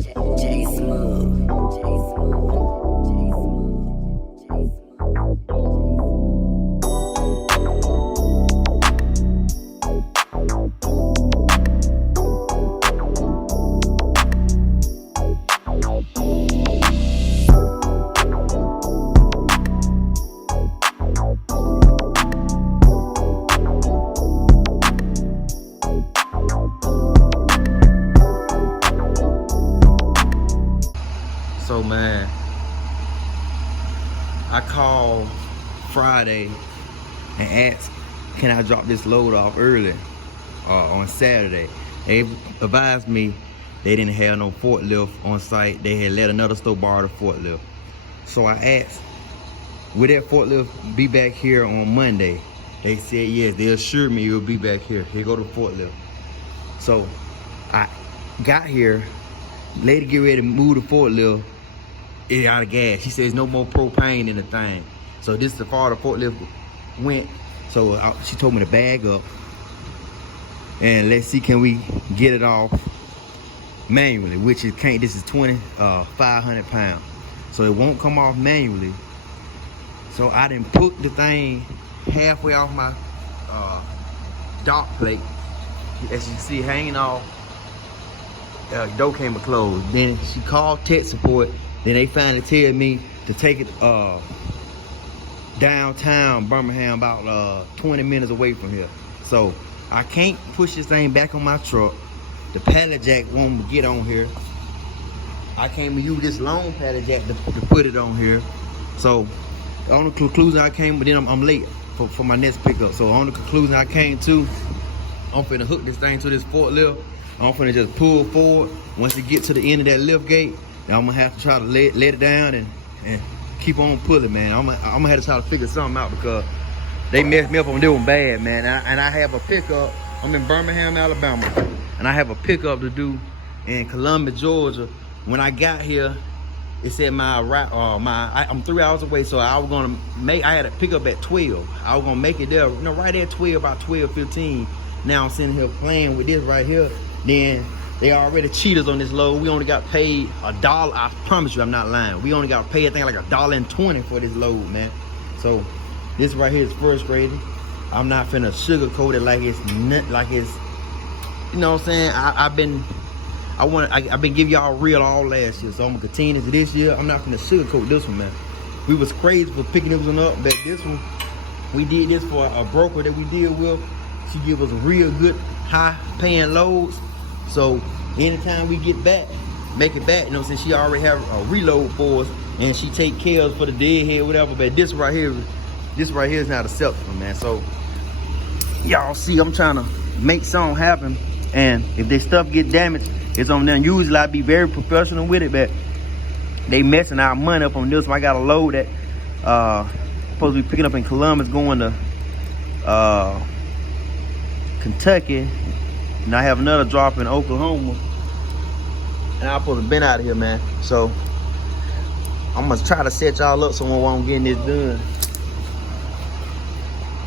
J Smooth. So man, I called Friday and asked, can I drop this load off early on Saturday? They advised me they didn't have no forklift on site. They had let another store borrow the forklift. So I asked, will that forklift be back here on Monday? They said yes. They assured me it would be back here. Here go the forklift. So I got here, lady get ready to move the forklift. It out of gas. She says no more propane in the thing. So this is the far the forklift went. So she told me to bag up and let's see, can we get it off manually, which is can't. This is 500 pounds, so it won't come off manually. So I didn't put the thing halfway off my dock plate, as you can see hanging off. Door came closed. Then she called tech support. Then they finally tell me to take it downtown Birmingham, about 20 minutes away from here. So I can't push this thing back on my truck. The pallet jack won't get on here. I can't use this long pallet jack to put it on here. So on the conclusion I came, but then I'm late for my next pickup. So on the conclusion I came to, I'm finna hook this thing to this forklift. I'm finna just pull forward. Once it get to the end of that lift gate, then I'm gonna have to try to let it down and keep on pulling, man. I'm gonna have to try to figure something out because they messed me up on doing bad, man. And I have a pickup. I'm in Birmingham, Alabama, and I have a pickup to do in Columbus, Georgia. When I got here, it said I'm 3 hours away, so I had to pick up at 12. I was gonna make it there, right at 12, about 12:15. Now I'm sitting here playing with this right here. Then they already cheaters on this load. We only got paid $1. I promise you, I'm not lying. We only got paid, I think, like $1.20 for this load, man. So this right here is frustrating. I'm not finna sugarcoat it like it's, you know what I'm saying? I've been giving y'all real all last year, so I'm gonna continue to this year. I'm not finna sugarcoat this one, man. We was crazy for picking this one up, but this one, we did this for a broker that we deal with. She give us real good, high-paying loads. So anytime we get back, make it back, you know, since she already have a reload for us, and she take care of us for the deadhead, whatever. But this right here is not acceptable, man. So y'all see, I'm trying to make something happen, and if this stuff get damaged, it's on them. Usually I be very professional with it, but they messing our money up on this one. I got a load that supposed to be picking up in Columbus, going to Kentucky, and I have another drop in Oklahoma, and I'm supposed to been out of here, man. So I'm gonna try to set y'all up so while I'm getting this done.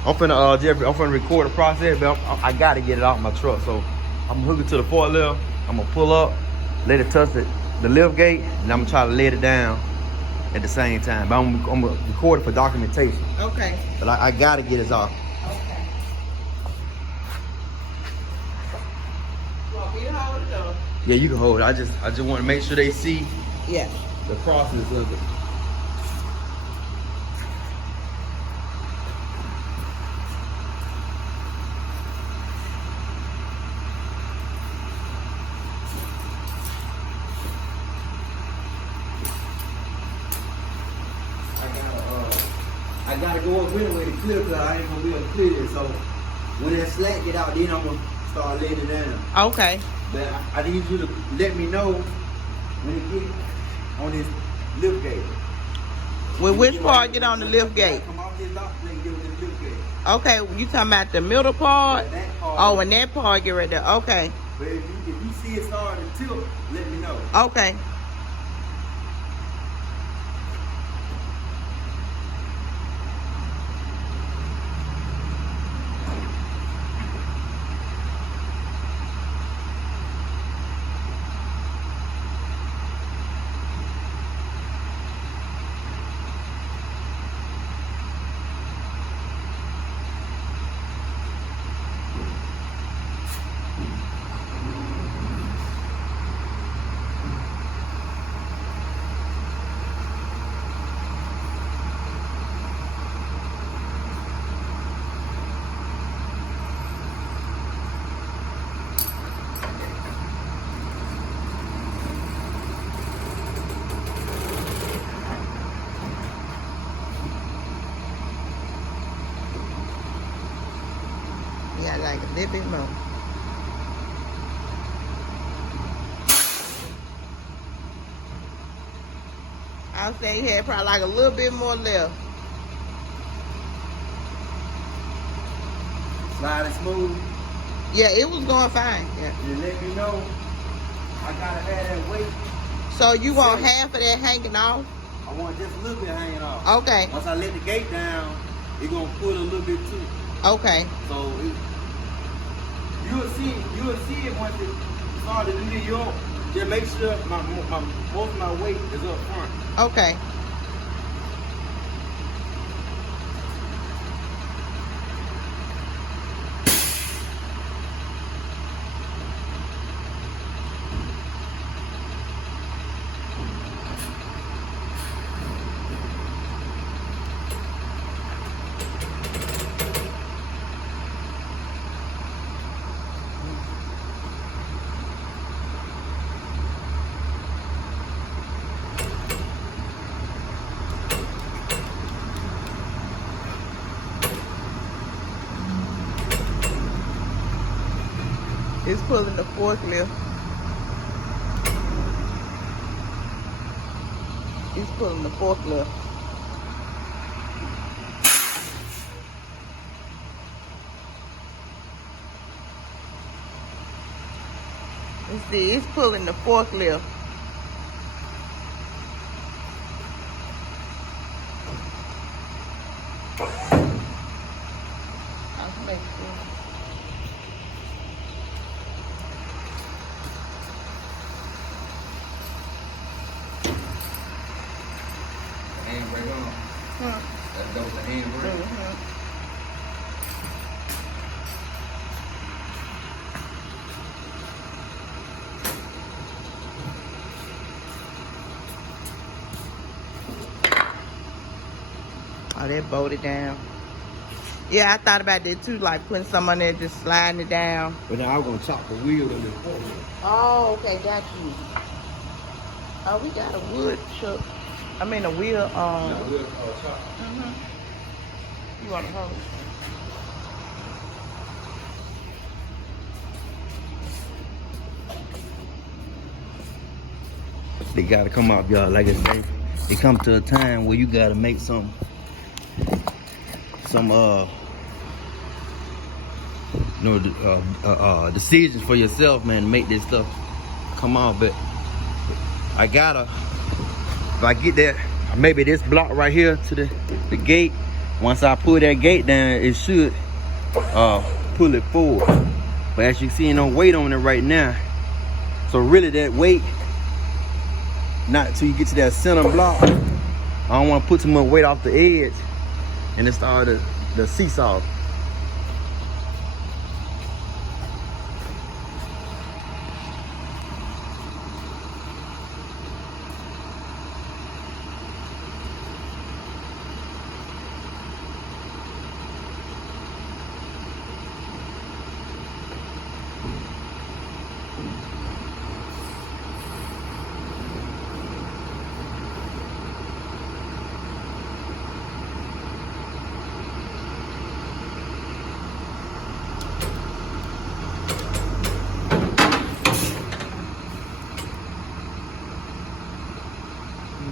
I'm finna record the process, but I gotta get it off my truck. So I'm gonna hook it to the forklift. I'm gonna pull up, let it touch the lift gate, and I'm gonna try to let it down at the same time. But I'm gonna record it for documentation. Okay. But I gotta get it off. Okay. You want me to hold it up? Yeah, you can hold it. I just want to make sure they see Yeah. the process of it. I gotta go up anyway to clear, because I ain't gonna be able to clear it. So when that slack get out, then I'm gonna start laying it down. Okay. But I need you to let me know when it get on this lift gate. Well, which part get on the lift gate? Come off this dock and get to the lift gate. Okay, you talking about the middle part? That part. Oh, and that part get right there. Okay. But if you see it starting to tilt, let me know. Okay. like a little bit more. I would say he had probably like a little bit more left. Slide it smooth. Yeah, it was going fine. Yeah. Just let me know. I gotta have that weight. So you want half of that hanging off? I want just a little bit hanging off. Okay. Once I let the gate down, it's gonna pull a little bit too. Okay. So you'll see it once it starts to do the yoke. Just make sure most of my weight is up front. Okay. It's pulling the forklift. It's pulling the forklift. Let's see, it's pulling the forklift. I'll make sure. Handbrake on. That's dope, the handbrake. Oh, that bolted down. Yeah, I thought about that too, like putting some on there, just sliding it down. But now I'm gonna chop the wheel in the forward. Oh, okay, got you. Oh, we got a wood chuck. I mean a wheel. Chop. You want to hold? They gotta come up, y'all. Like I say, it come to a time where you gotta make some decisions for yourself, man, to make this stuff come on. But I gotta, if I get that, maybe this block right here to the gate, once I pull that gate down, it should pull it forward. But as you see, no weight on it right now. So really that weight, not till you get to that center block. I don't want to put too much weight off the edge and it start the seesaw.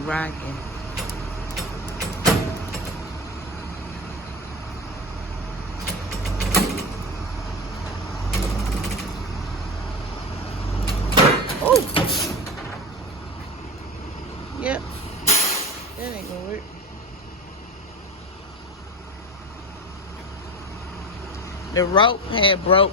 Rocking. Oh. Yep. That ain't gonna work. The rope had broke.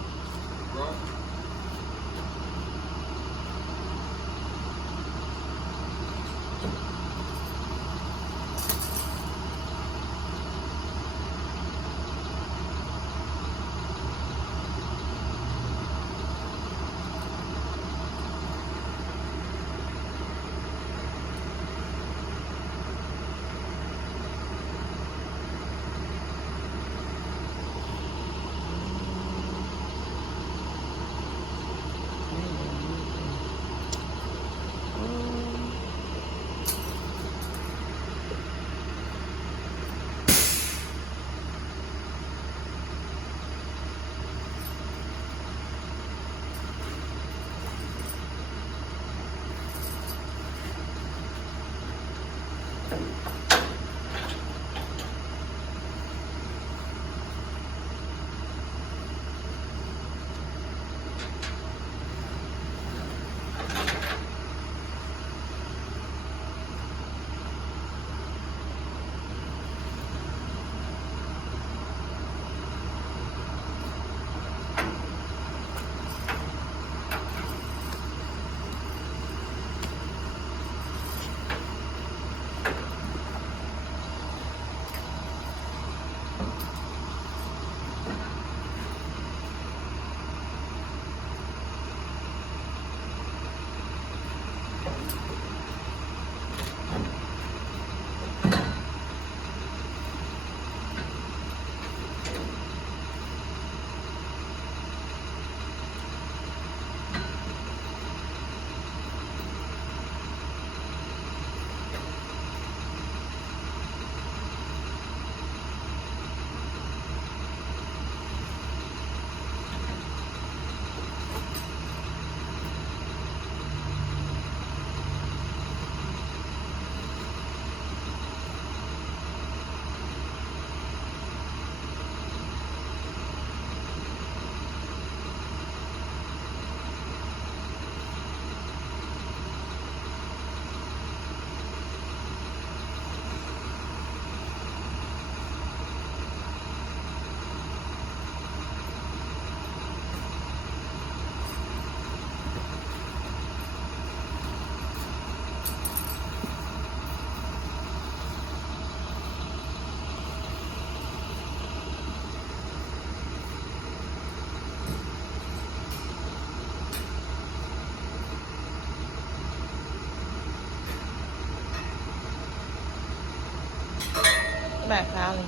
Back Colin.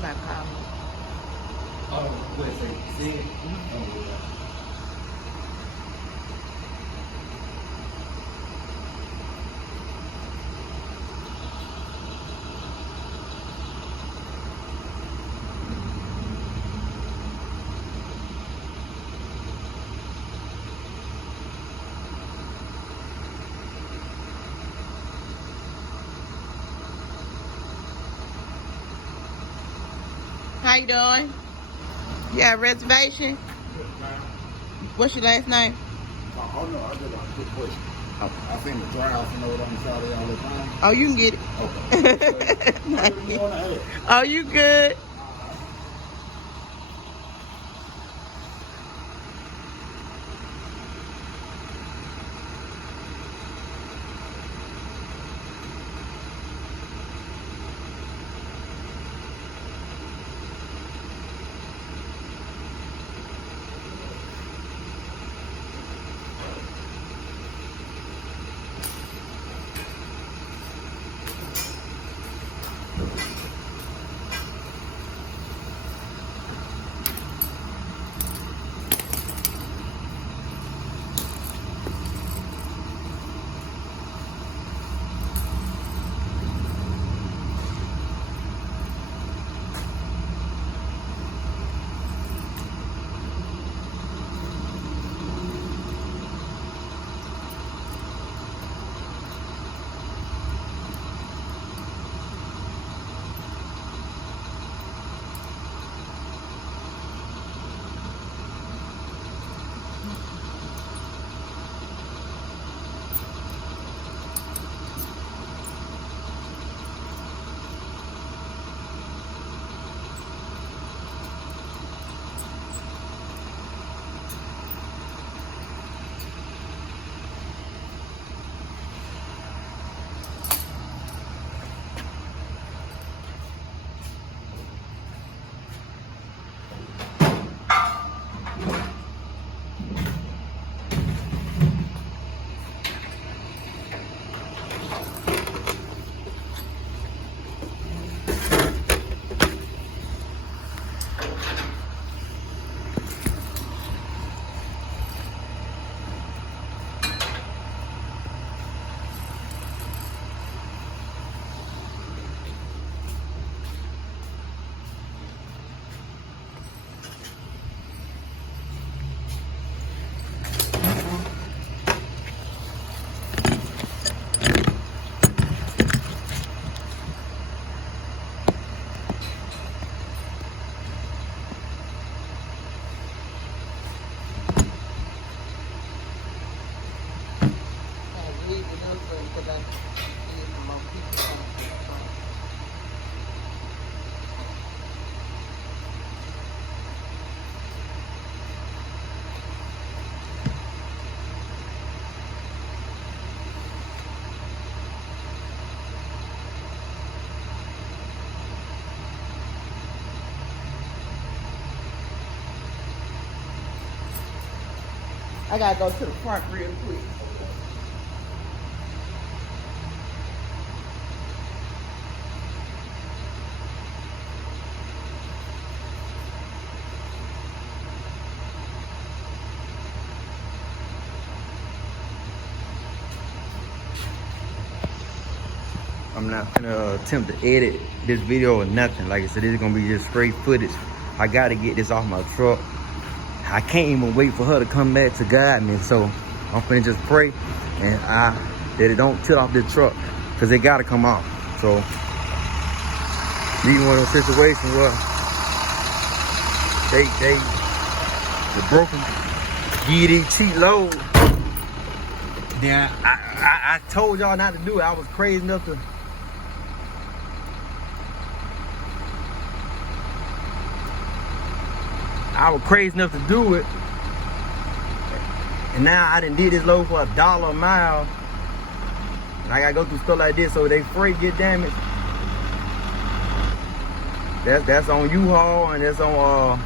Back Colin. Oh, wait, see it? Oh, yeah. How you doing? You got a reservation? What's your last name? Oh no, I just got a quick question. I seen the trials, you know, on the Saturday all the time. Oh, you can get it. Okay. Oh, you good? because I see some more people coming to the front. I gotta go to the front real quick. I'm not gonna attempt to edit this video or nothing. Like I said, this is gonna be just straight footage. I gotta get this off my truck. I can't even wait for her to come back to guide me. So I'm finna just pray and that it don't tilt off this truck, because it gotta come off. So these one of those situations where the broken GD cheat load. Then I told y'all not to do it. I was crazy enough to. I was crazy enough to do it, and now I done did this load for $1 a mile, and I gotta go through stuff like this so they freight get damaged. That's on Uhaul, and that's on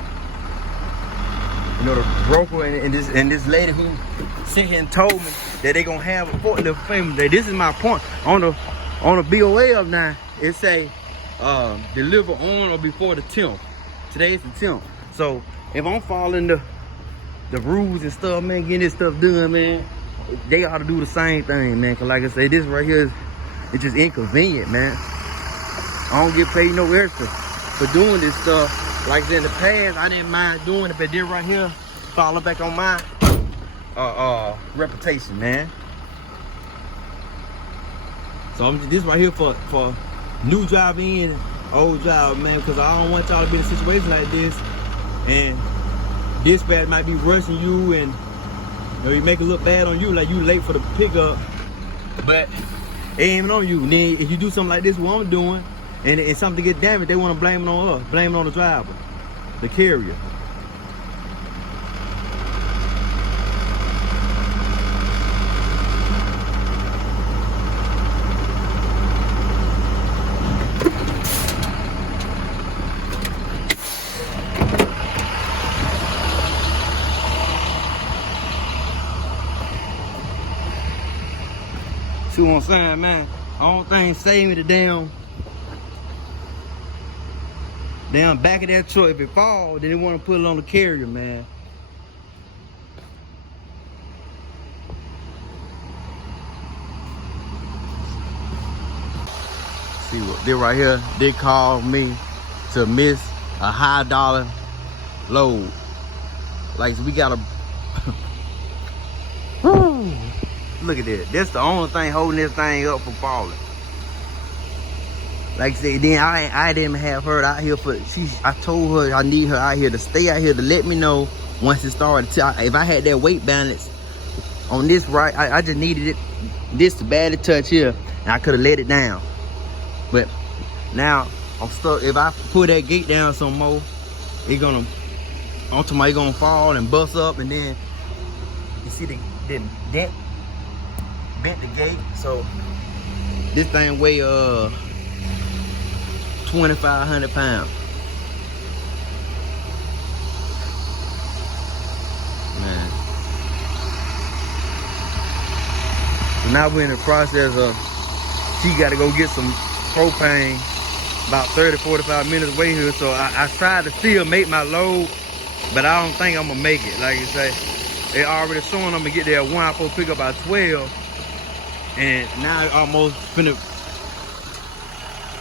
the broker and this lady who sat here and told me that they gonna have a forklift payment day. This is my point on the BOA of now. It say deliver on or before the 10th. Today is the 10th. So if I'm following the rules and stuff, man, getting this stuff done, man, they ought to do the same thing, man. Cause like I say, this right here it's just inconvenient, man. I don't get paid no extra for doing this stuff. Like in the past, I didn't mind doing it, but then right here, falling back on my reputation, man. So this right here for new job in, old job, man, because I don't want y'all to be in a situation like this and dispatch might be rushing you and you make it look bad on you, like you late for the pickup, but it ain't even on you. And then if you do something like this, what I'm doing, and something get damaged, they want to blame it on us, blame it on the driver, the carrier. See what I'm saying, man? I don't think save me the damn back of that truck. If it fall, then they want to put it on the carrier, man. See what they right here, they called me to miss a high dollar load. Like we got a look at that. That's the only thing holding this thing up for falling. Like I said, then I didn't have her out here for. I told her I need her out here to stay out here to let me know once it started. If I had that weight balance on this right, I just needed it. This to badly touch here, and I could have let it down. But now I'm stuck. If I pull that gate down some more, it's gonna fall and bust up, and then you see the dent. Bent the gate, so this thing weigh 2,500 pounds. Man. So now we're in the process of, she got to go get some propane about 30-45 minutes away here. So I tried to still make my load, but I don't think I'm gonna make it. Like you say, they already showing I'm gonna get there at 1. I'm supposed to pick up by 12. And now I almost finna,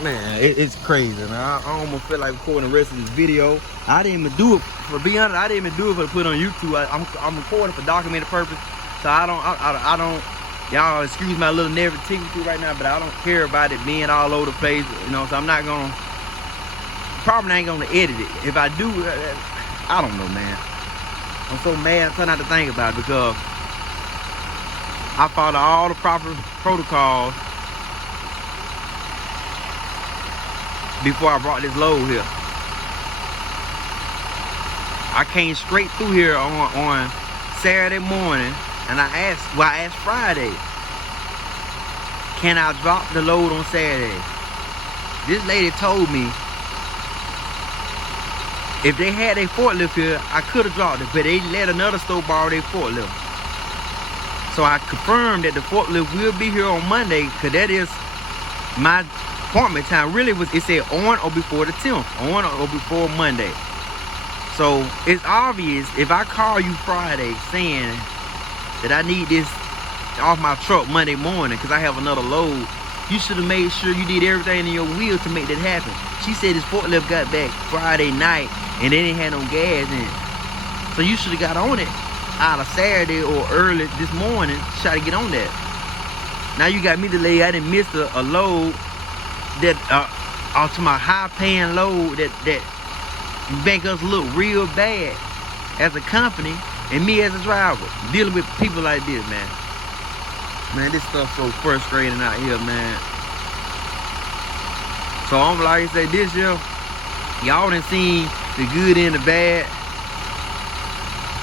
man, it's crazy, man. I almost feel like recording the rest of this video. I didn't even do it, for be honest, I didn't even do it for to put on YouTube. I'm recording for documented purpose. So I don't, y'all excuse my little negativity right now, but I don't care about it being all over the place, you know, so I'm not gonna, probably ain't gonna edit it. If I do, I don't know, man. I'm so mad, I try not to think about it because I followed all the proper protocols before I brought this load here. I came straight through here on Saturday morning, and I asked Friday, can I drop the load on Saturday? This lady told me if they had a forklift here, I could have dropped it, but they let another store borrow their forklift. So I confirmed that the forklift will be here on Monday, because that is my appointment time. Really, it said on or before the 10th, on or before Monday. So it's obvious if I call you Friday saying that I need this off my truck Monday morning because I have another load, you should have made sure you did everything in your will to make that happen. She said this forklift got back Friday night and they didn't have no gas in it. So you should have got on it out of Saturday or early this morning to try to get on that. Now you got me delayed. I didn't miss a load that to my high paying load that make us look real bad as a company and me as a driver dealing with people like this, man. Man, this stuff's so frustrating out here, man. So I'm like I say, this year, y'all done seen the good and the bad.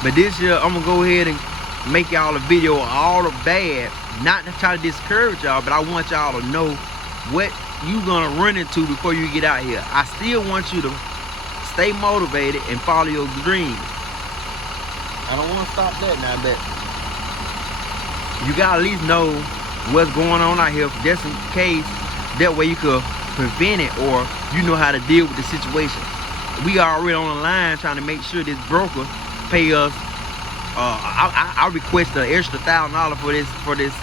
But this year, I'm gonna go ahead and make y'all a video of all the bad. Not to try to discourage y'all, but I want y'all to know what you gonna run into before you get out here. I still want you to stay motivated and follow your dreams. I don't want to stop that now, but you gotta at least know what's going on out here just in case. That way you could prevent it, or you know how to deal with the situation. We already on the line trying to make sure this broker pay us. I request an extra $1,000 for this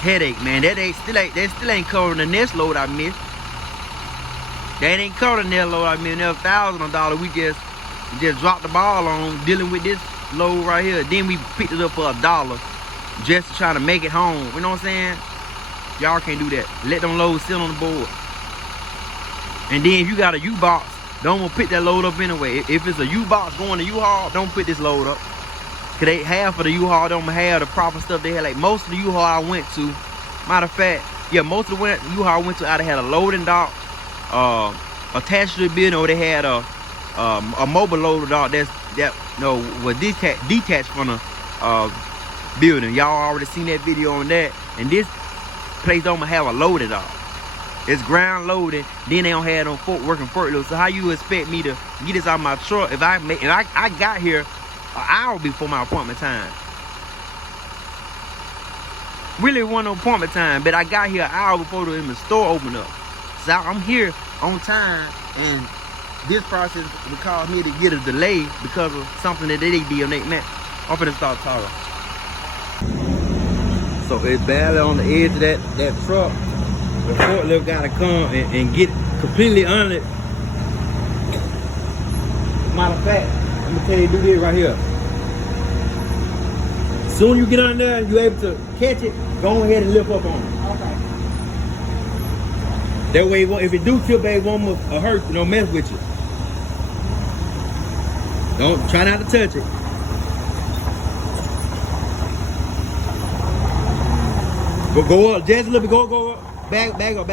headache, man. That still ain't covering the next load I missed. That ain't covering that load I missed. Another $1,000 we just dropped the ball on dealing with this load right here. Then we picked it up for $1 just to try to make it home. You know what I'm saying? Y'all can't do that. Let them loads sit on the board. And then if you got a U-Box, don't want to pick that load up anyway. If it's a U-Box going to U-Haul, don't put this load up. Cause they half of the U-Haul don't have the proper stuff they had. Like most of the U-Haul I went to, matter of fact, yeah, most of the U-Haul I went to either had a loading dock attached to the building, or they had a mobile loader dock was detached from the building. Y'all already seen that video on that. And this place don't have a loaded dock. It's ground loaded. Then they don't have no working forklift. So how you expect me to get this out of my truck if I got here an hour before my appointment time? Really wasn't no appointment time, but I got here an hour before the store opened up. So I'm here on time, and this process would cause me to get a delay because of something that they did on their map. I'm finna start talking. So it's barely on the edge of that truck. The forklift gotta come and get completely under it. Matter of fact, I'm gonna tell you to do this right here. Soon you get under there, you're able to catch it, go ahead and lift up on it. Okay. That way, if it do tip, it won't hurt, no mess with you. Don't try not to touch it. Go up just a little bit. Go up. Back up.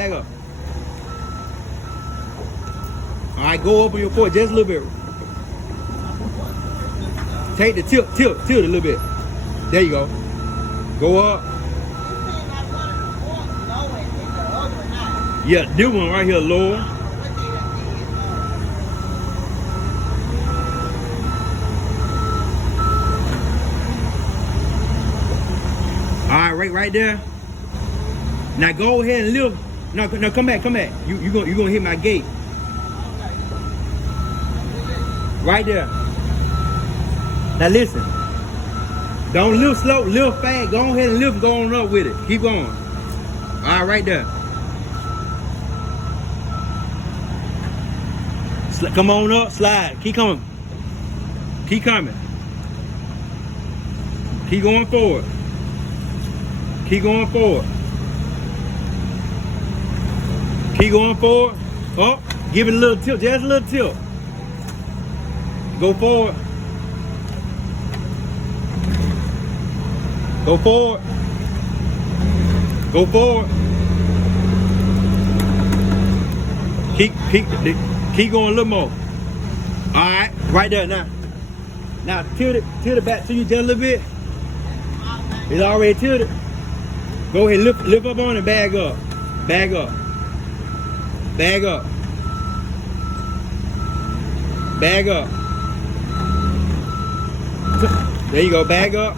All right, go up on your foot just a little bit. Take the tilt a little bit. There you go. Go up. Yeah, this one right here, lower. All right, right there. Now go ahead and lift. No, come back. You gonna hit my gate. Right there. Now listen. Don't lift slow, lift fast. Go ahead and lift, go on up with it. Keep going. All right, right there. Come on up, slide. Keep coming. Keep coming. Keep going forward. Keep going forward. Keep going forward. Up. Give it a little tilt, just a little tilt. Go forward. Go forward. Go forward. Keep going a little more. All right, right there now. Now tilt it back to you just a little bit. It's already tilted. Go ahead, lift up on it, bag up. Bag up. Bag up. Bag up. There you go, bag up.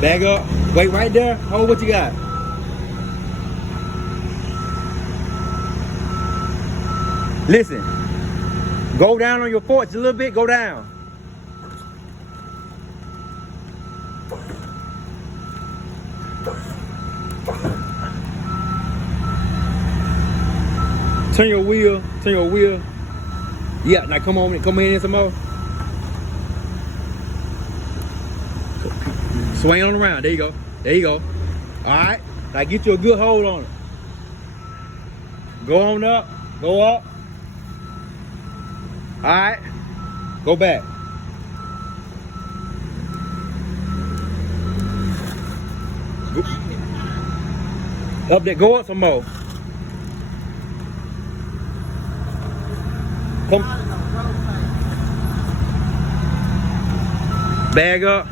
Bag up. Wait right there. Hold what you got. Listen. Go down on your porch a little bit. Go down. Turn your wheel. Turn your wheel. Yeah, now come in some more. Swing on around. There you go. There you go. All right. Now get you a good hold on it. Go on up. Go up. All right. Go back. Up there. Go up some more. Come. Bag up.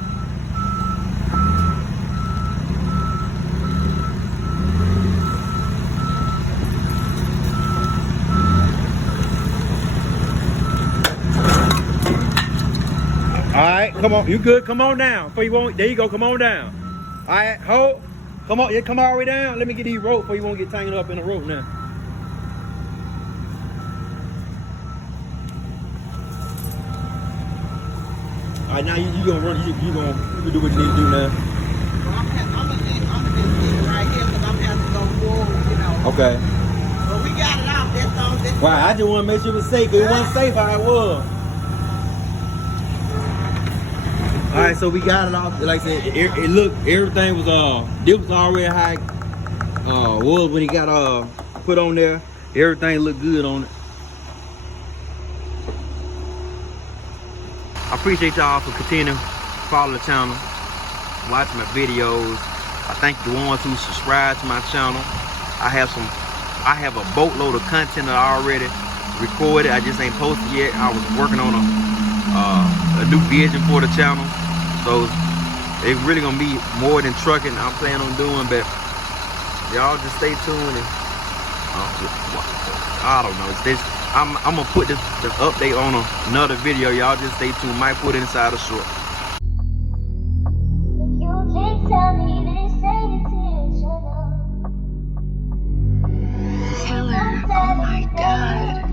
All right, come on. You good? Come on down. Before you won't. There you go. Come on down. All right, hold. Come on. Yeah, come all the way down. Let me get these rope before you won't get tangled up in the rope now. All right, now you gonna run. You can do what you need to do now. I'm gonna just right here because I'm having to go forward, you know. Okay. But we got it out. That's all. Right. I just want to make sure it was safe. It wasn't safe how it was. All right, so we got it off. Like I said, it looked, everything was this was already how it was when he got put on there. Everything looked good on it. I appreciate y'all for continuing to follow the channel, watching my videos. I thank the ones who subscribe to my channel. I have a boatload of content that I already recorded. I just ain't posted yet. I was working on a new vision for the channel, so it's really gonna be more than trucking I'm planning on doing. But y'all just stay tuned and I don't know. It's this. I'm gonna put the update on another video. Y'all just stay tuned. Might put it inside a short. Killer. Oh my god.